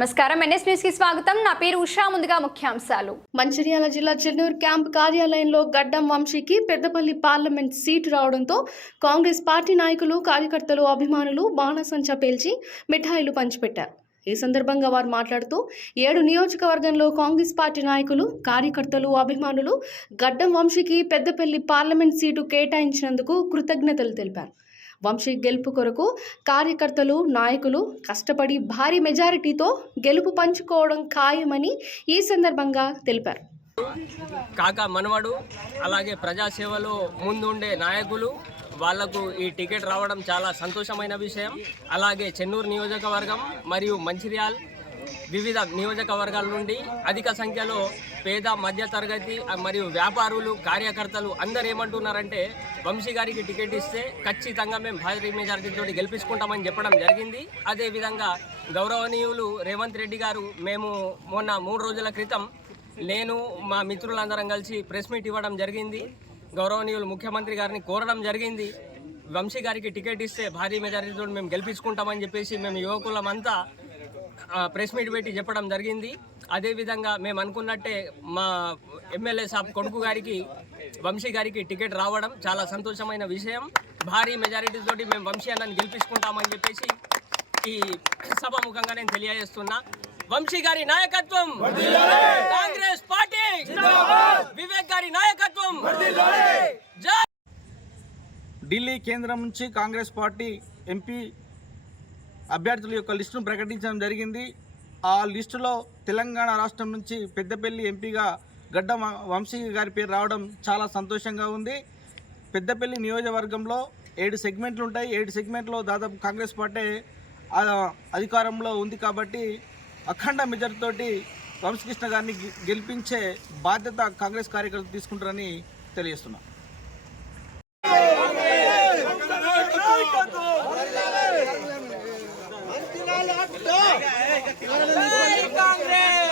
నమస్కారం. ఎన్ఎస్ న్యూస్కి స్వాగతం. నా పేరు ఉషా. ముందుగా ముఖ్యాంశాలు. మంచిర్యాల జిల్లా చెన్నూరు క్యాంప్ కార్యాలయంలో గడ్డం వంశీకి పెద్దపల్లి పార్లమెంట్ సీటు రావడంతో కాంగ్రెస్ పార్టీ నాయకులు కార్యకర్తలు అభిమానులు బాణసంచా పేల్చి మిఠాయిలు పంచిపెట్టారు. ఈ సందర్భంగా వారు మాట్లాడుతూ ఏడు నియోజకవర్గంలో కాంగ్రెస్ పార్టీ నాయకులు కార్యకర్తలు అభిమానులు గడ్డం వంశీకి పెద్దపల్లి పార్లమెంట్ సీటు కేటాయించినందుకు కృతజ్ఞతలు తెలిపారు. వంశీ గెలుపు కొరకు కార్యకర్తలు నాయకులు కష్టపడి భారీ మెజారిటీతో గెలుపు పంచుకోవడం ఖాయమని ఈ సందర్భంగా తెలిపారు. కాక మనవడు అలాగే ప్రజాసేవలో ముందుండే నాయకులు వాళ్ళకు ఈ టికెట్ రావడం చాలా సంతోషమైన విషయం. అలాగే చెన్నూరు నియోజకవర్గం మరియు మంచిర్యాల్ వివిధ నియోజకవర్గాల నుండి అధిక సంఖ్యలో పేద మధ్యతరగతి మరియు వ్యాపారులు కార్యకర్తలు అందరు ఏమంటున్నారంటే వంశీ గారికి టికెట్ ఇస్తే ఖచ్చితంగా మేము భారీ మెజారిటీతో గెలిపించుకుంటామని చెప్పడం జరిగింది. అదేవిధంగా గౌరవనీయులు రేవంత్ రెడ్డి గారు మేము మొన్న మూడు రోజుల క్రితం నేను మా మిత్రులందరం కలిసి ప్రెస్ మీట్ ఇవ్వడం జరిగింది. గౌరవనీయులు ముఖ్యమంత్రి గారిని కోరడం జరిగింది. వంశీ గారికి టికెట్ ఇస్తే భారీ మెజారిటీతో మేము గెలిపించుకుంటామని చెప్పేసి మేము యువకులమంతా ప్రెస్ మీట్ పెట్టి చెప్పడం జరిగింది. అదేవిధంగా మేము అనుకున్నట్టే మా ఎమ్మెల్యే సాబ్ కొడుకు గారికి వంశీ గారికి టికెట్ రావడం చాలా సంతోషమైన విషయం. భారీ మెజారిటీ తోటి మేము వంశీ అన్నని గెలిపించుకుంటామని చెప్పేసి ఈ సభాముఖంగా నేను తెలియజేస్తున్నా. వంశీ గారి నాయకత్వం! కాంగ్రెస్ పార్టీ! వివేక్ గారి నాయకత్వం! ఢిల్లీ కేంద్రం నుంచి కాంగ్రెస్ పార్టీ ఎంపీ అభ్యర్థుల యొక్క లిస్టును ప్రకటించడం జరిగింది. ఆ లిస్టులో తెలంగాణ రాష్ట్రం నుంచి పెద్దపల్లి ఎంపీగా గడ్డ వంశీ గారి పేరు రావడం చాలా సంతోషంగా ఉంది. పెద్దపల్లి నియోజకవర్గంలో ఏడు సెగ్మెంట్లు ఉంటాయి. ఏడు సెగ్మెంట్లో దాదాపు కాంగ్రెస్ పార్టీ అధికారంలో ఉంది కాబట్టి అఖండ మెజార్టీతోటి వంశకృష్ణ గారిని గెలిపించే బాధ్యత కాంగ్రెస్ కార్యకర్తలు తీసుకుంటారని తెలియజేస్తున్నాను కాంగ్రెస్